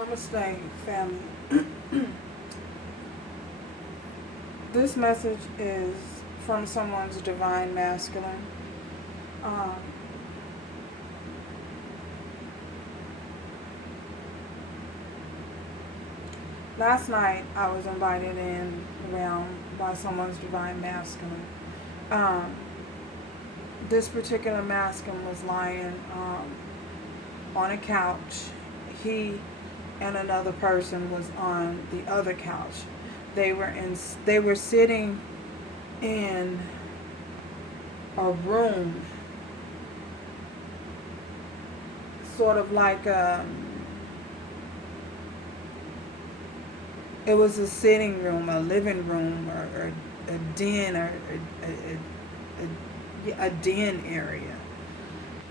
Namaste, family. This message is from someone's divine masculine. Um, Last night, I was invited in around by someone's divine masculine. Um, this particular masculine was lying on a couch. He and another person was on the other couch. They were sitting in a room, sort of like it was a sitting room, a living room, or a den, or a den area.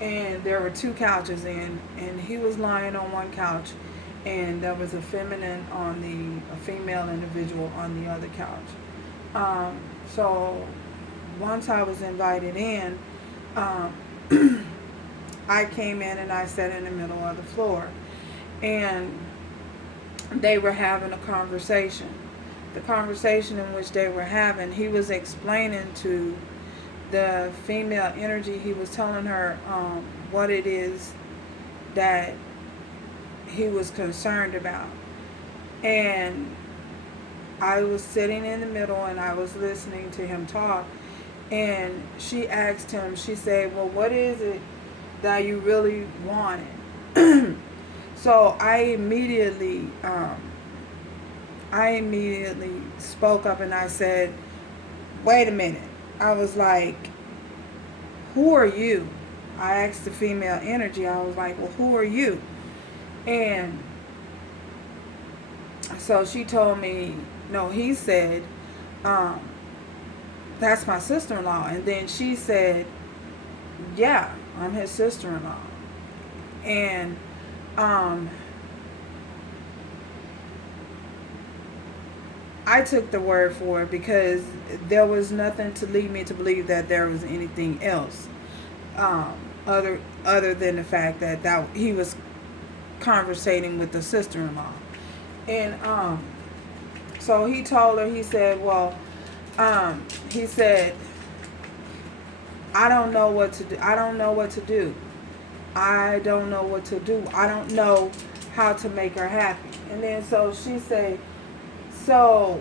And there were two couches in, and he was lying on one couch, and there was a female individual on the other couch. So once I was invited in, um, I came in and I sat in the middle of the floor, and they were having a conversation. The conversation in which they were having, he was explaining to the female energy, he was telling her what it is that he was concerned about. And I was sitting in the middle and I was listening to him talk. And she asked him, she said, well, what is it that you really wanted? So I immediately spoke up and I said, wait a minute. I was like, who are you? I asked the female energy, I was like, well, who are you? And so she told me, no, he said, that's my sister-in-law. And then she said, yeah, I'm his sister-in-law. And I took the word for it because there was nothing to lead me to believe that there was anything else other than the fact that he was conversating with the sister-in-law. And so he told her, he said, well, he said, I don't know what to do. I don't know what to do. I don't know what to do. I don't know how to make her happy. And then so she said, so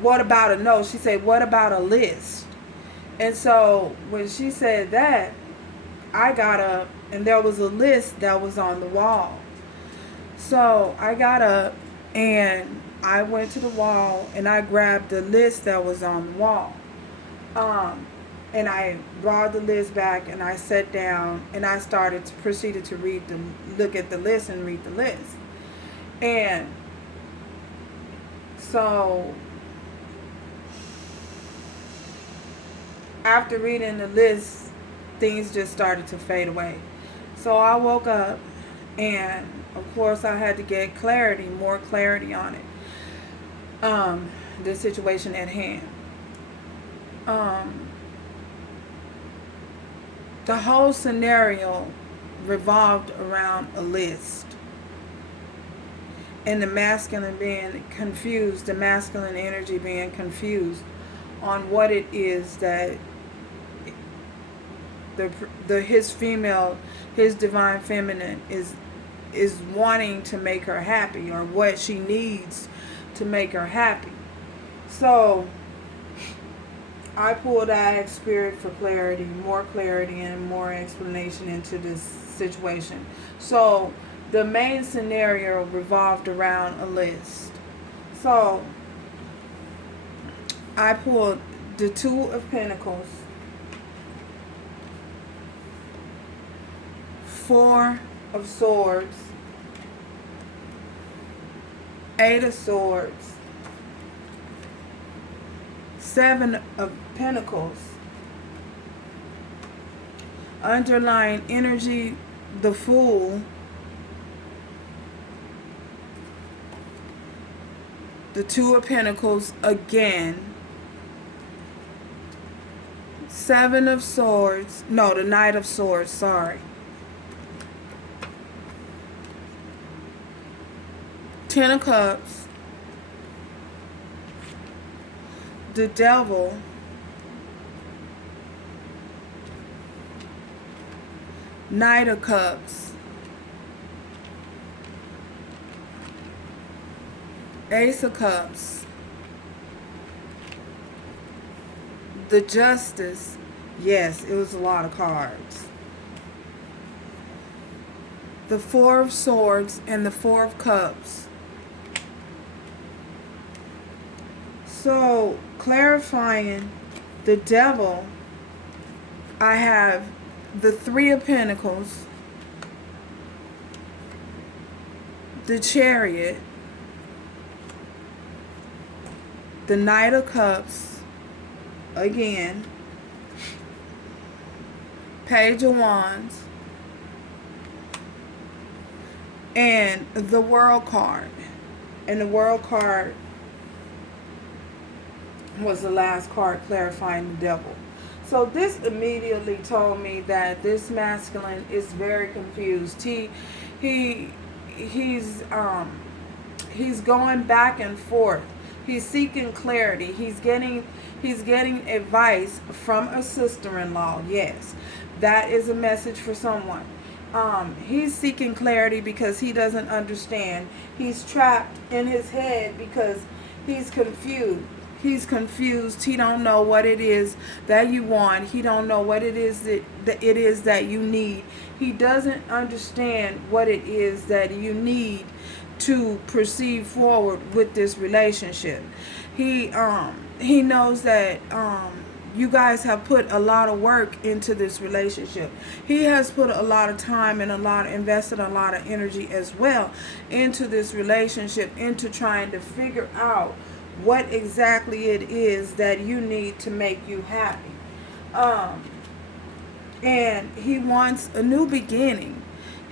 what about a no? She said, what about a list? And so when she said that, I got up and there was a list that was on the wall. So I got up and I went to the wall and I grabbed the list that was on the wall. And I brought the list back and I sat down and I proceeded to look at the list and read the list. And so after reading the list, things just started to fade away. So I woke up and of course I had to get more clarity on it. The situation at hand. The whole scenario revolved around a list. And the masculine being confused, the masculine energy being confused on what it is that his divine feminine is wanting to make her happy, or what she needs to make her happy. So I pulled out Spirit for more clarity and more explanation into this situation. So the main scenario revolved around a list. So I pulled the Two of Pentacles, Four of Swords, Eight of Swords, Seven of Pentacles. Underlying energy, the Fool, the Two of Pentacles again, Seven of Swords. No, the Knight of Swords, sorry. Ten of Cups. The Devil. Knight of Cups. Ace of Cups. The Justice. Yes, it was a lot of cards. The Four of Swords and the Four of Cups. So, clarifying the Devil, I have the Three of Pentacles, the Chariot, the Knight of Cups, again, Page of Wands, and the World card. And the World card was the last card clarifying the Devil. So this immediately told me that this masculine is very confused. He's going back and forth. He's seeking clarity. He's getting advice from a sister-in-law. Yes, that is a message for someone. He's seeking clarity because he doesn't understand. He's trapped in his head because he's confused. He's confused. He don't know what it is that you want. He don't know what it is that you need. He doesn't understand what it is that you need to proceed forward with this relationship. He knows that you guys have put a lot of work into this relationship. He has put a lot of time and invested a lot of energy as well into this relationship, into trying to figure out what exactly it is that you need to make you happy. And he wants a new beginning.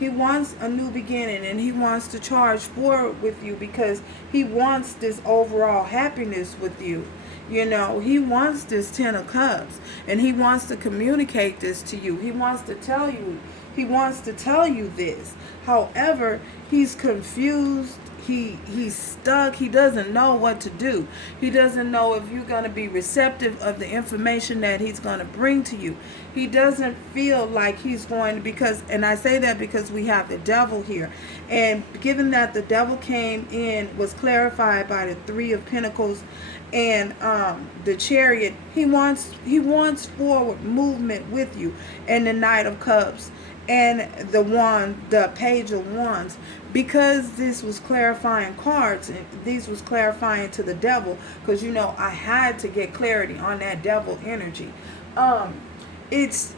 He wants a new beginning, and he wants to charge forward with you because he wants this overall happiness with you. You know, he wants this Ten of Cups, and he wants to communicate this to you. He wants to tell you. He wants to tell you this. However, he's confused. He's stuck. He doesn't know what to do. He doesn't know if you're going to be receptive of the information that he's going to bring to you. He doesn't feel like he's going to, and I say that because we have the Devil here. And given that the Devil came in, was clarified by the Three of Pentacles and the Chariot, he wants forward movement with you, and the Knight of Cups and the Page of Wands. Because this was clarifying cards, and these was clarifying to the Devil, because you know I had to get clarity on that Devil energy. It's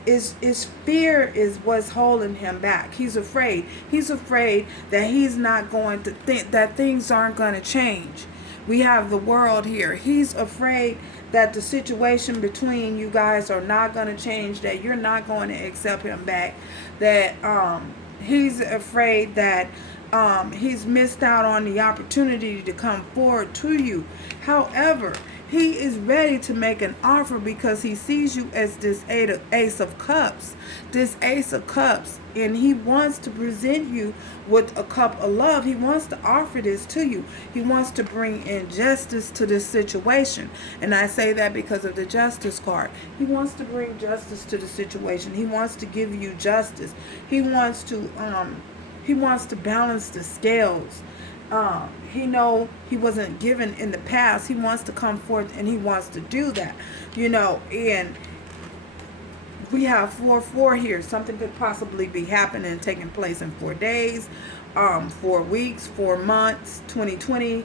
fear is what's holding him back. He's afraid. He's afraid that he's not going to think that things aren't going to change. We have the World here. He's afraid that the situation between you guys are not going to change, that you're not going to accept him back, that he's afraid that he's missed out on the opportunity to come forward to you. However, he is ready to make an offer because he sees you as this Ace of Cups. This Ace of Cups. And he wants to present you with a cup of love. He wants to offer this to you. He wants to bring in justice to this situation. And I say that because of the Justice card. He wants to bring justice to the situation. He wants to give you justice. He wants to balance the scales. He know he wasn't given in the past. He wants to come forth and he wants to do that, you know. And we have 4-4 here. Something could possibly be happening, taking place in 4 days, 4 weeks, 4 months, 2020.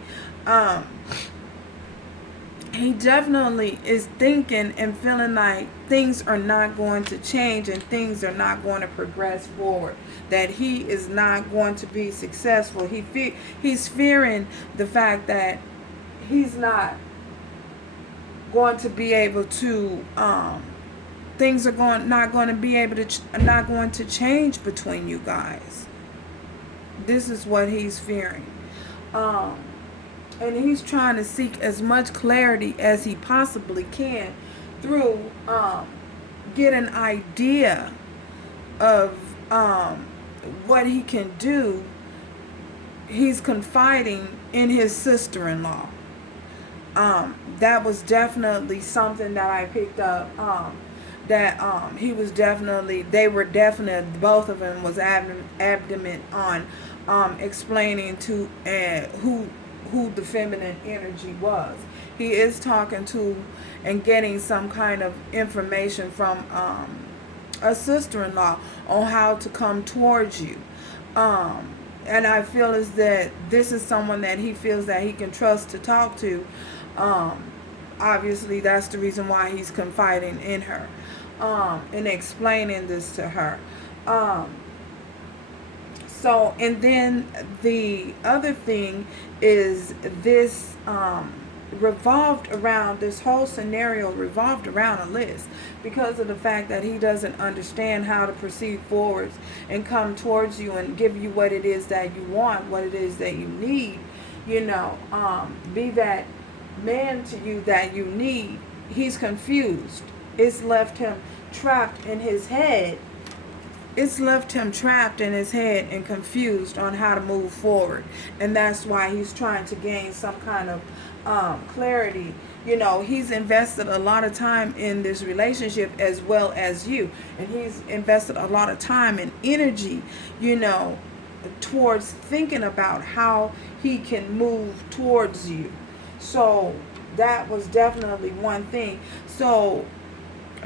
He definitely is thinking and feeling like things are not going to change and things are not going to progress forward, that he is not going to be successful. He's fearing the fact that he's not going to be able to things are not going to change between you guys. This is what he's fearing. And he's trying to seek as much clarity as he possibly can through get an idea of what he can do, he's confiding in his sister-in-law. That was definitely something that I picked up. That he was definitely, they were definitely, both of them was adamant on explaining to who the feminine energy was. He is talking to and getting some kind of information from a sister-in-law on how to come towards you. And I feel as that this is someone that he feels that he can trust to talk to. Obviously, that's the reason why he's confiding in her and explaining this to her. So, and then the other thing is this revolved around, this whole scenario revolved around a list, because of the fact that he doesn't understand how to proceed forwards and come towards you and give you what it is that you want, what it is that you need, be that man to you that you need. He's confused. It's left him trapped in his head. It's left him trapped in his head and confused on how to move forward. And that's why he's trying to gain some kind of clarity. He's invested a lot of time in this relationship as well as you. And he's invested a lot of time and energy, towards thinking about how he can move towards you. So that was definitely one thing. So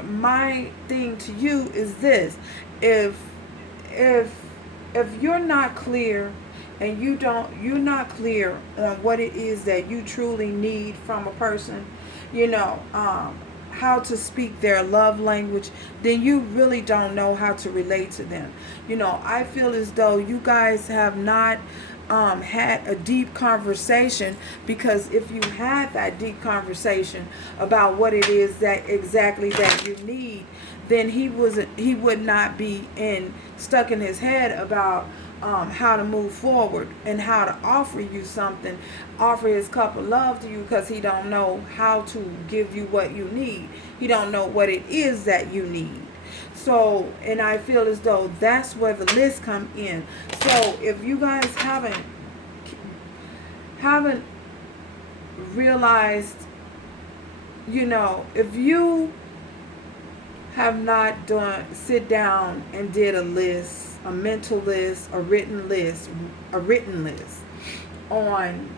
my thing to you is this: if you're not clear and you're not clear on what it is that you truly need from a person, how to speak their love language, then you really don't know how to relate to them. I feel as though you guys have not had a deep conversation, because if you had that deep conversation about what it is that exactly that you need, then he would not be stuck in his head about how to move forward and how to offer you something, offer his cup of love to you, because he don't know how to give you what you need. He don't know what it is that you need. So, and I feel as though that's where the list come in. So if you guys haven't realized, if you have not sit down and did a list, a mental list, a written list on,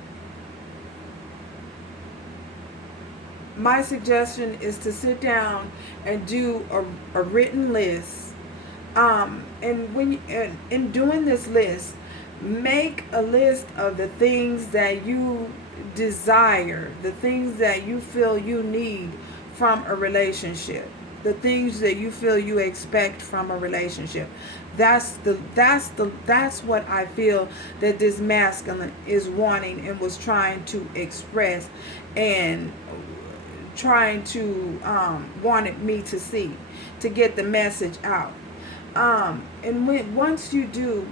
my suggestion is to sit down and do a written list. And when in doing this list, make a list of the things that you desire, the things that you feel you need from a relationship, the things that you feel you expect from a relationship. That's what I feel that this masculine is wanting and was trying to express and trying to wanted me to see, to get the message out. And once you do,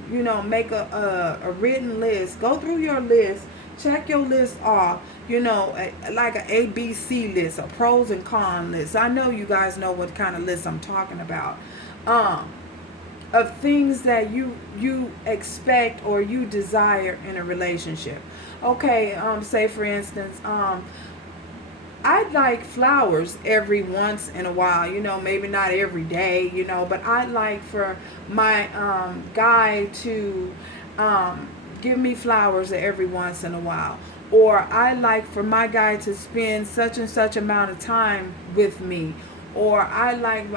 make a written list, go through your list, check your list off, like an ABC list, a pros and cons list. I know you guys know what kind of list I'm talking about. Of things that you expect or you desire in a relationship. Okay, say for instance, I'd like flowers every once in a while, maybe not every day, but I'd like for my guy to give me flowers every once in a while. Or I'd like for my guy to spend such and such amount of time with me. Or I'd like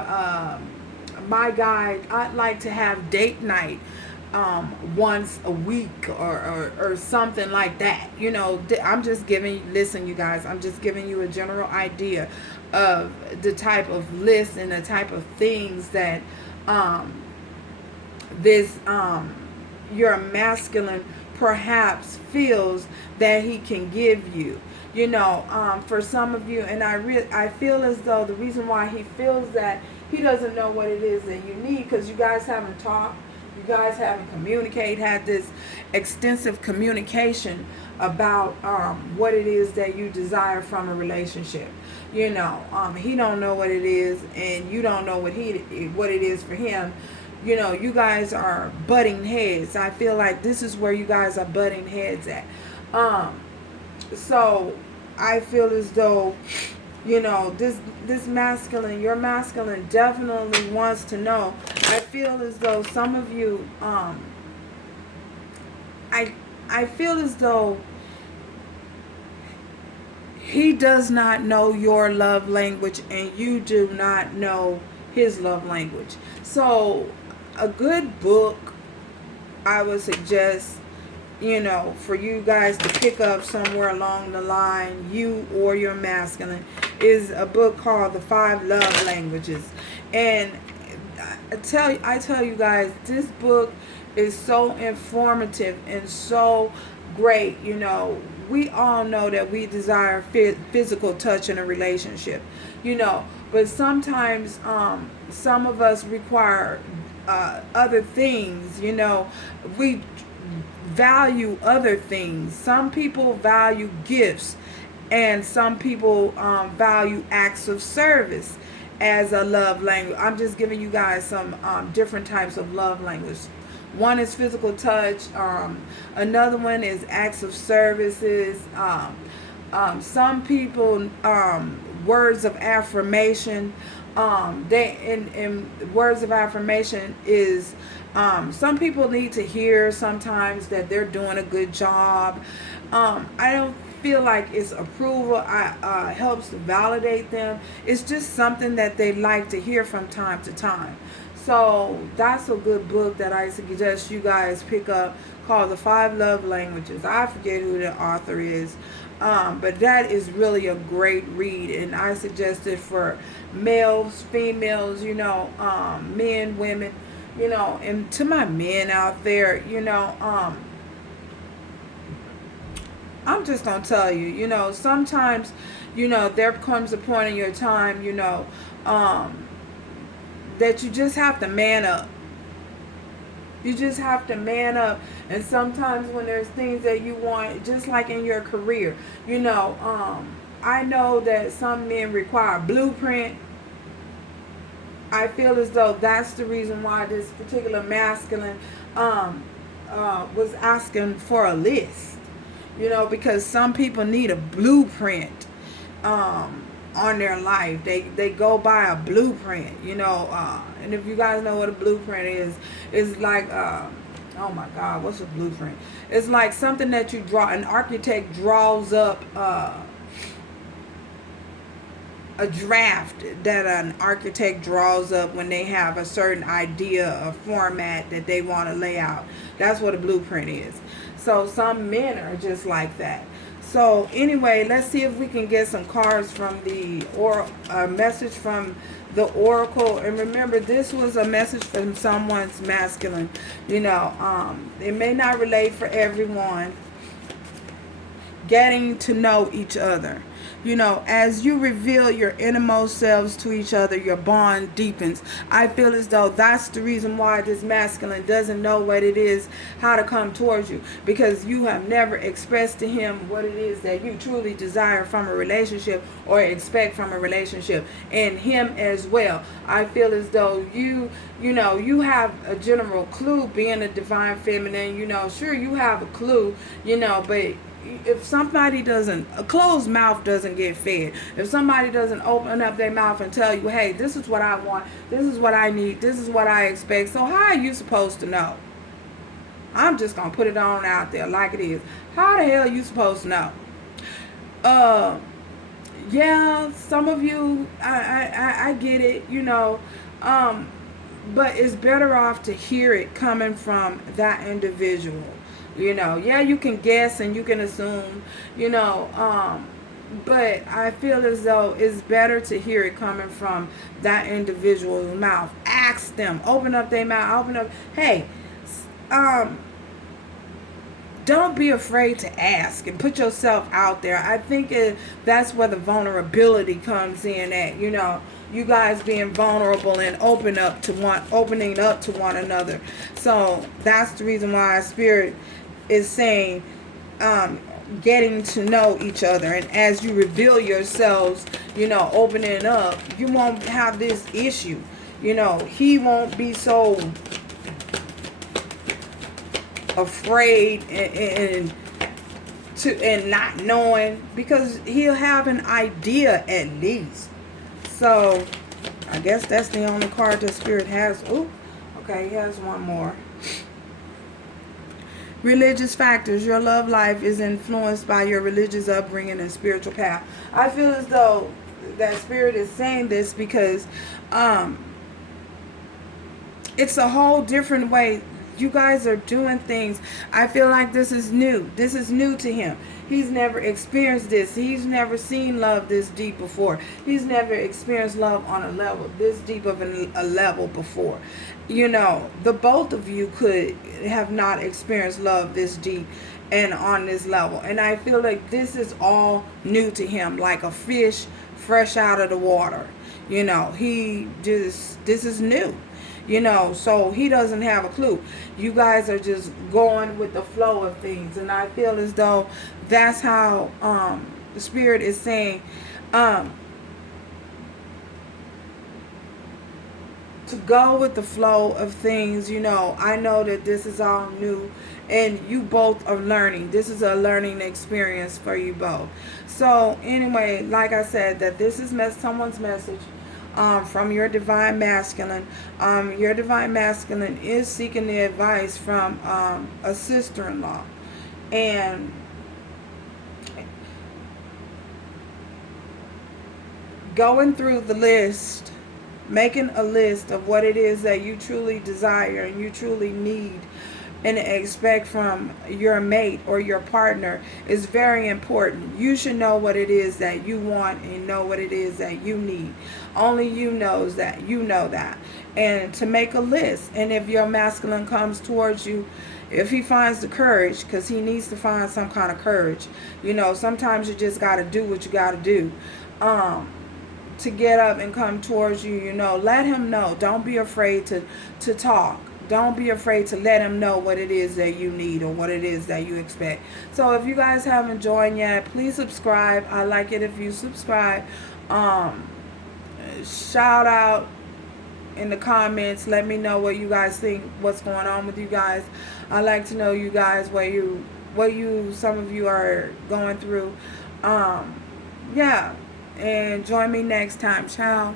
my guy, I'd like to have date night once a week or something like that. I'm just listen you guys, I'm just giving you a general idea of the type of list and the type of things that this your masculine perhaps feels that he can give you. For some of you, and I feel as though the reason why he feels that he doesn't know what it is that you need, because you guys haven't talked, you guys haven't communicated, had this extensive communication about what it is that you desire from a relationship. You know, he don't know what it is, and you don't know what it is for him. You know, you guys are butting heads. I feel like this is where you guys are butting heads at. So I feel as though, you know, this masculine, your masculine definitely wants to know. I feel as though some of you, I feel as though he does not know your love language, and you do not know his love language. So a good book I would suggest, you know, for you guys to pick up somewhere along the line, you or your masculine, is a book called The 5 Love Languages. And I tell you guys, this book is so informative and so great. You know, we all know that we desire physical touch in a relationship, you know, but sometimes some of us require other things. You know, we value other things. Some people value gifts, and some people value acts of service as a love language. I'm just giving you guys some different types of love language. One is physical touch. Another one is acts of services. Some people, words of affirmation. In words of affirmation is, some people need to hear sometimes that they're doing a good job. I don't feel like it's approval. Helps to validate them. It's just something that they like to hear from time to time. So that's a good book that I suggest you guys pick up, called The 5 Love Languages. I forget who the author is, but that is really a great read, and I suggest it for males, females, you know, men, women, you know. And to my men out there, you know, I'm just gonna tell you, you know, sometimes, you know, there comes a point in your time, you know, that you just have to man up. You just have to man up. And sometimes when there's things that you want, just like in your career, you know, I know that some men require a blueprint. I feel as though that's the reason why this particular masculine was asking for a list. You know, because some people need a blueprint on their life. They go by a blueprint, you know. And if you guys know what a blueprint is, it's like, oh my God, what's a blueprint? It's like something that you draw. An architect draws up a draft that an architect draws up when they have a certain idea of format that they want to lay out. That's what a blueprint is. So some men are just like that. So anyway, let's see if we can get some cards from the, or a message from the oracle. And remember, this was a message from someone's masculine. You know, it may not relate for everyone. Getting to know each other. You know, as you reveal your innermost selves to each other, your bond deepens. I feel as though that's the reason why this masculine doesn't know what it is, how to come towards you, because you have never expressed to him what it is that you truly desire from a relationship or expect from a relationship, and him as well. I feel as though you know, you have a general clue, being a divine feminine. You know, sure, you have a clue, you know, but if somebody doesn't, a closed mouth doesn't get fed. If somebody doesn't open up their mouth and tell you, hey, this is what I want, this is what I need, this is what I expect, so how are you supposed to know? I'm just gonna put it on out there like it is. How the hell are you supposed to know? Yeah, some of you, I get it, you know, but it's better off to hear it coming from that individual. You know, yeah, you can guess and you can assume, you know, but I feel as though it's better to hear it coming from that individual's mouth. Ask them, open up their mouth, open up. Hey, don't be afraid to ask and put yourself out there. I think that's where the vulnerability comes in at, you know, you guys being vulnerable and opening up to one another. So that's the reason why Spirit is saying, getting to know each other, and as you reveal yourselves, opening up, you won't have this issue. He won't be so afraid and not knowing, because he'll have an idea at least. So I guess that's the only card that Spirit has. Oh, okay, he has one more. Religious factors. Your love life is influenced by your religious upbringing and spiritual path. I feel as though that Spirit is saying this because it's a whole different way you guys are doing things. I feel like this is new. This is new to him. He's never experienced this. He's never seen love this deep before. He's never experienced love on a level this deep of a level before. The both of you could have not experienced love this deep and on this level. And I feel like this is all new to him, like a fish fresh out of the water. This is new. So he doesn't have a clue. You guys are just going with the flow of things. And I feel as though that's how the Spirit is saying to go with the flow of things. I know that this is all new and you both are learning. This is a learning experience for you both. So anyway, like I said, that this is someone's message from your divine masculine. Your divine masculine is seeking the advice from a sister-in-law, and going through the list, making a list of what it is that you truly desire and you truly need and expect from your mate or your partner is very important. You should know what it is that you want and know what it is that you need. Only you knows that. You know that. And to make a list. And if your masculine comes towards you, if he finds the courage, because he needs to find some kind of courage. Sometimes you just got to do what you got to do. To get up and come towards you, let him know. Don't be afraid to talk. Don't be afraid to let him know what it is that you need or what it is that you expect. So if you guys haven't joined yet, please subscribe. I like it if you subscribe. Shout out in the comments. Let me know what you guys think, what's going on with you guys. I like to know you guys what some of you are going through. Yeah. And join me next time. Ciao.